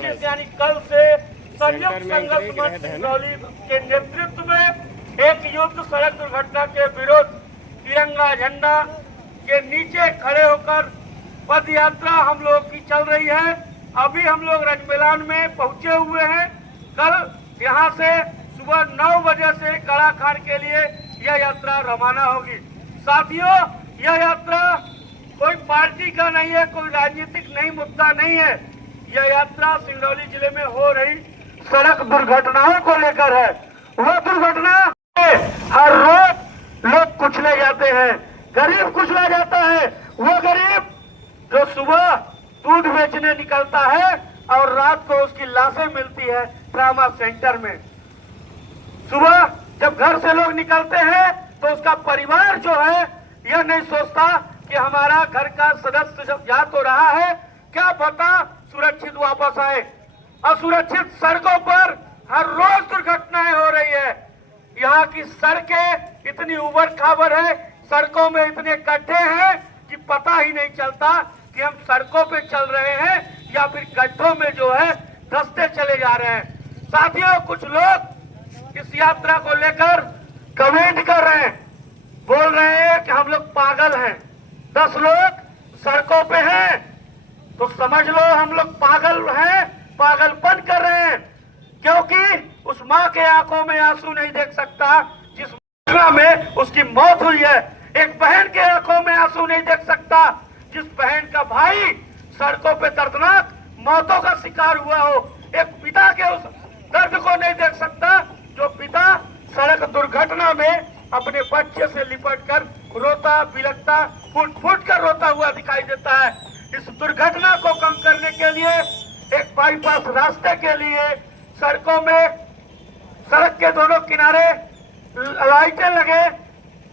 25 यानी कल से संयुक्त संघर्ष मंच सिंगरौली के नेतृत्व में एक युद्ध सड़क दुर्घटना के विरोध तिरंगा झंडा के नीचे खड़े होकर पद यात्रा हम लोग की चल रही है। अभी हम लोग रजमेलान में पहुंचे हुए हैं। कल यहां से सुबह 9 बजे से कड़ाखान के लिए यह यात्रा रवाना होगी। साथियों, यह यात्रा कोई पार्टी का नहीं है, कोई राजनीतिक नहीं, मुद्दा नहीं है। यह यात्रा सिंगरौली जिले में हो रही सड़क दुर्घटनाओं को लेकर है। वह दुर्घटना हर रोज लोग कुचले जाते हैं, गरीब कुचला जाता है। वो गरीब जो सुबह दूध बेचने निकलता है और रात को उसकी लाशें मिलती है ट्रामा सेंटर में। सुबह जब घर से लोग निकलते हैं तो उसका परिवार जो है यह नहीं सोचता कि हमारा घर का सदस्य जब जा तो रहा है, क्या पता सुरक्षित वापस आए। असुरक्षित सड़कों पर हर रोज दुर्घटनाएं हो रही है। यहाँ की सड़कें इतनी उबड़ खाबड़ है, सड़कों में इतने गड्ढे हैं कि पता ही नहीं चलता कि हम सड़कों पे चल रहे हैं या फिर गड्ढों में जो है धंसते चले जा रहे हैं। साथियों, कुछ लोग इस यात्रा को लेकर कमेंट कर रहे हैं, बोल रहे हैं कि हम लोग पागल हैं। 10 लोग सड़कों पे हैं तो समझ लो हम लोग पागल हैं, पागलपन कर रहे हैं। क्योंकि उस माँ के आंखों में आंसू नहीं देख सकता जिस घटना में उसकी मौत हुई है। एक बहन के आंखों में आंसू नहीं देख सकता जिस बहन का भाई सड़कों पे दर्दनाक मौतों का शिकार हुआ हो। एक पिता के उस दर्द को नहीं देख सकता जो पिता सड़क दुर्घटना में अपने बच्चे से लिपट कर रोता बिलखता फूट फूट कर रोता हुआ दिखाई देता है। इस दुर्घटना को कम करने के लिए एक बाईपास रास्ते के लिए सड़कों में सड़क के दोनों किनारे लाइटें लगे,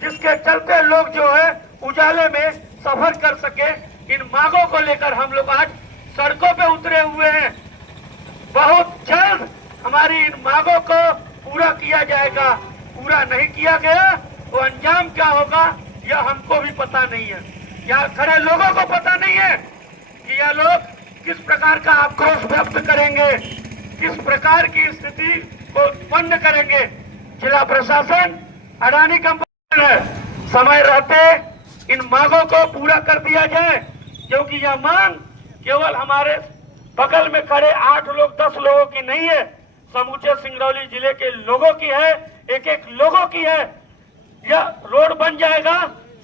जिसके चलते लोग जो है उजाले में सफर कर सके। इन मांगों को लेकर हम लोग आज सड़कों पे उतरे हुए हैं। बहुत जल्द हमारी इन मांगों को पूरा किया जाएगा। पूरा नहीं किया गया तो अंजाम क्या होगा यह हमको भी पता नहीं है, यहाँ खड़े लोगों को पता नहीं है कि यह लोग किस प्रकार का आक्रोश व्यक्त करेंगे, किस प्रकार की स्थिति को उत्पन्न करेंगे। जिला प्रशासन अडानी कंपनी है, समय रहते इन मांगों को पूरा कर दिया जाए, क्योंकि यह मांग केवल हमारे बगल में खड़े 8 लोग 10 लोगों की नहीं है, समूचे सिंगरौली जिले के लोगों की है, एक एक लोगों की है। यह रोड बन जाएगा,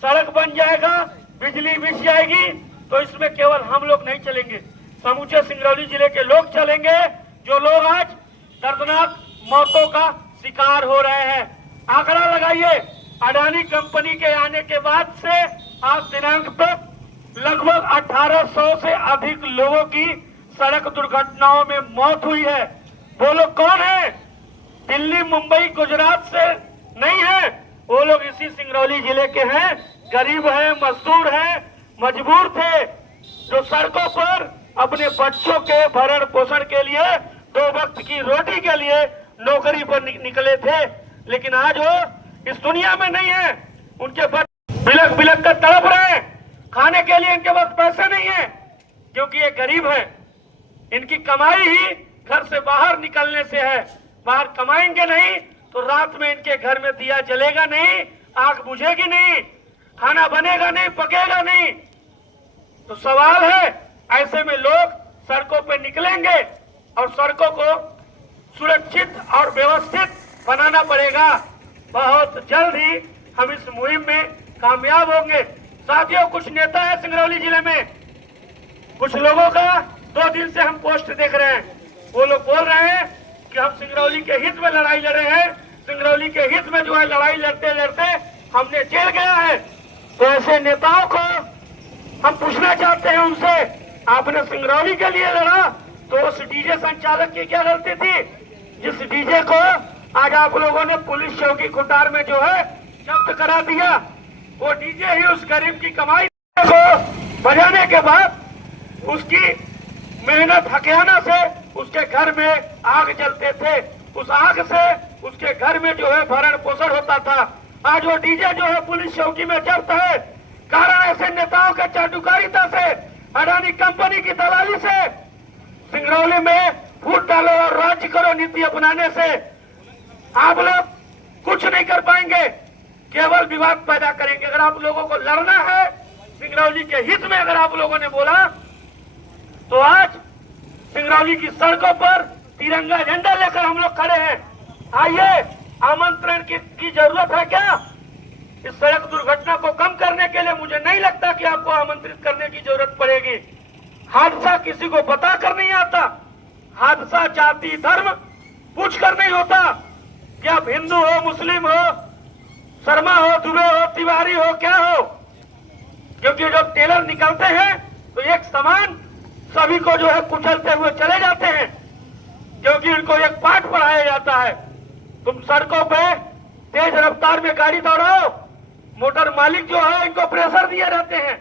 सड़क बन जाएगा, बिजली बिछ जाएगी तो इसमें केवल हम लोग नहीं चलेंगे, समूचे सिंगरौली जिले के लोग चलेंगे, जो लोग आज दर्दनाक मौतों का शिकार हो रहे हैं। आंकड़ा लगाइए, अडानी कंपनी के आने के बाद से आज दिनांक तक लगभग 1800 से अधिक लोगों की सड़क दुर्घटनाओं में मौत हुई है। वो लोग कौन है? दिल्ली, मुंबई, गुजरात से नहीं है, वो लोग इसी सिंगरौली जिले के हैं। गरीब हैं, मजदूर हैं, मजबूर थे, जो सड़कों पर अपने बच्चों के भरण पोषण के लिए 2 वक्त की रोटी के लिए नौकरी पर निकले थे। लेकिन आज वो इस दुनिया में नहीं है। उनके बच्चे बिलख बिलख कर तड़प रहे हैं, खाने के लिए इनके पास पैसे नहीं है, क्योंकि ये गरीब है। इनकी कमाई ही घर से बाहर निकलने से है। बाहर कमाएंगे नहीं तो रात में इनके घर में दिया जलेगा नहीं, आग बुझेगी नहीं, खाना बनेगा नहीं, पकेगा नहीं। तो सवाल है, ऐसे में लोग सड़कों पे निकलेंगे और सड़कों को सुरक्षित और व्यवस्थित बनाना पड़ेगा। बहुत जल्द ही हम इस मुहिम में कामयाब होंगे। साथियों, कुछ नेता है सिंगरौली जिले में, कुछ लोगों का 2 दिन से हम पोस्ट देख रहे हैं। वो लोग बोल रहे हैं कि हम सिंगरौली के हित में लड़ाई लड़ रहे हैं, सिंगरौली के हित में जो है लड़ाई लड़ते लड़ते हमने जेल गया है। तो ऐसे नेताओं को हम पूछना चाहते हैं उनसे, आपने सिंगरौली के लिए लड़ा तो उस डीजे संचालक की क्या गलती थी, जिस डीजे को आज आप लोगों ने पुलिस चौकी खुटार में जो है जब्त करा दिया। वो डीजे ही उस गरीब की कमाई को बजाने के बाद उसकी मेहनत हकियाना से उसके घर में आग जलते थे, उस आग से उसके घर में जो है भरण पोषण होता था। आज वो डीजे जो है पुलिस चौकी में जब्त है। कारण ऐसे नेताओं के चाटुकारिता से, अडानी कंपनी की दलाली से सिंगरौली में फूट डालो और राज्य करो नीति अपनाने से आप लोग कुछ नहीं कर पाएंगे, केवल विवाद पैदा करेंगे। अगर आप लोगों को लड़ना है सिंगरौली के हित में, अगर आप लोगों ने बोला तो आज सिंगरौली की सड़कों पर तिरंगा झंडा लेकर हम लोग खड़े हैं। आइए, आमंत्रण की जरूरत है क्या? इस सड़क दुर्घटना को कम करने के लिए मुझे नहीं लगता कि आपको आमंत्रित करने की जरूरत पड़ेगी। हादसा किसी को बता कर नहीं आता, हादसा जाति धर्म पूछ कर नहीं होता कि आप हिंदू हो, मुस्लिम हो, शर्मा हो, दुबे हो, तिवारी हो, क्या हो, क्योंकि जब टेलर निकलते हैं तो एक समान सभी को जो है कुचलते हुए चले जाते हैं, क्योंकि इनको एक पाठ पढ़ाया जाता है। तुम सड़कों पे तेज रफ्तार में गाड़ी दौड़ाओ, मोटर मालिक जो है इनको प्रेशर दिए रहते हैं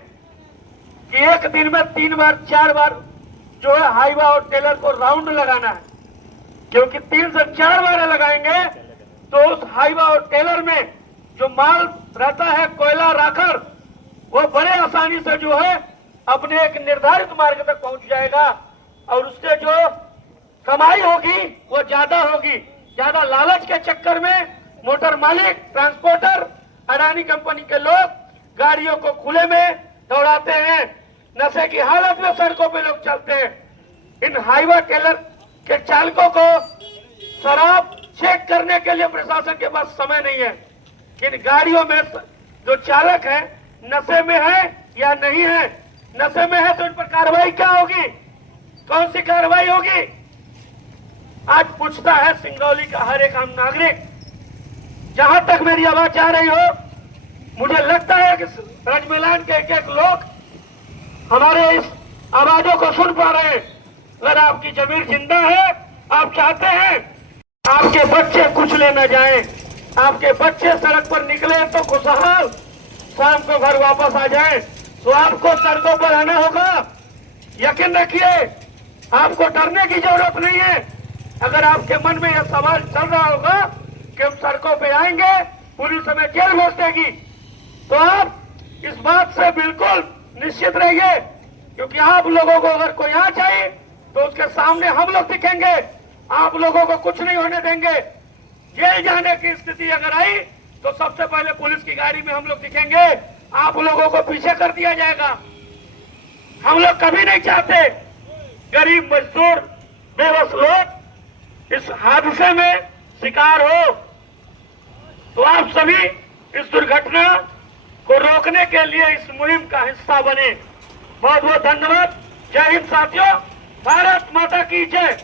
कि एक दिन में 3 बार 4 बार जो है हाईवा और टेलर को राउंड लगाना है, क्योंकि 3 से 4 बार लगाएंगे तो उस हाईवा और टेलर में जो माल रहता है, कोयला राखर, वो बड़े आसानी से जो है अपने एक निर्धारित मार्ग तक पहुंच जाएगा और उससे जो कमाई होगी वो ज्यादा होगी। ज्यादा लालच के चक्कर में मोटर मालिक, ट्रांसपोर्टर, अडानी कंपनी के लोग गाड़ियों को खुले में दौड़ाते हैं, नशे की हालत में सड़कों पे लोग चलते हैं। इन हाईवा टेलर के चालकों को शराब चेक करने के लिए प्रशासन के पास समय नहीं है। इन गाड़ियों में जो चालक है नशे में है या नहीं है, नशे में है तो इन पर कार्रवाई क्या होगी, कौन सी कार्रवाई होगी? आज पूछता है सिंगरौली का हर एक आम नागरिक। जहां तक मेरी आवाज जा रही हो, मुझे लगता है कि ब्रजमैलान के एक लोग हमारे इस आवाजों को सुन पा रहे हैं। अगर आपकी जमीर जिंदा है, आप चाहते हैं आपके बच्चे कुचले न जाएं, आपके बच्चे सड़क पर निकले तो खुशहाल शाम को घर वापस आ जाएं, तो आपको सड़कों पर आना होगा। यकीन रखिए, आपको डरने की जरूरत नहीं है। अगर आपके मन में यह सवाल चल रहा होगा कि हम सड़कों पे आएंगे, पुलिस हमें जेल भेज देगी, तो आप इस बात से बिल्कुल निश्चित रहिए, क्योंकि आप लोगों को अगर कोई आ जाए तो उसके सामने हम लोग दिखेंगे, आप लोगों को कुछ नहीं होने देंगे। जेल जाने की स्थिति अगर आई तो सबसे पहले पुलिस की गाड़ी में हम लोग दिखेंगे, आप लोगों को पीछे कर दिया जाएगा। हम लोग कभी नहीं चाहते गरीब, मजदूर, बेबस लोग इस हादसे में शिकार हो। तो आप सभी इस दुर्घटना को रोकने के लिए इस मुहिम का हिस्सा बने। बहुत बहुत धन्यवाद। जय हिंद साथियों, भारत माता की जय।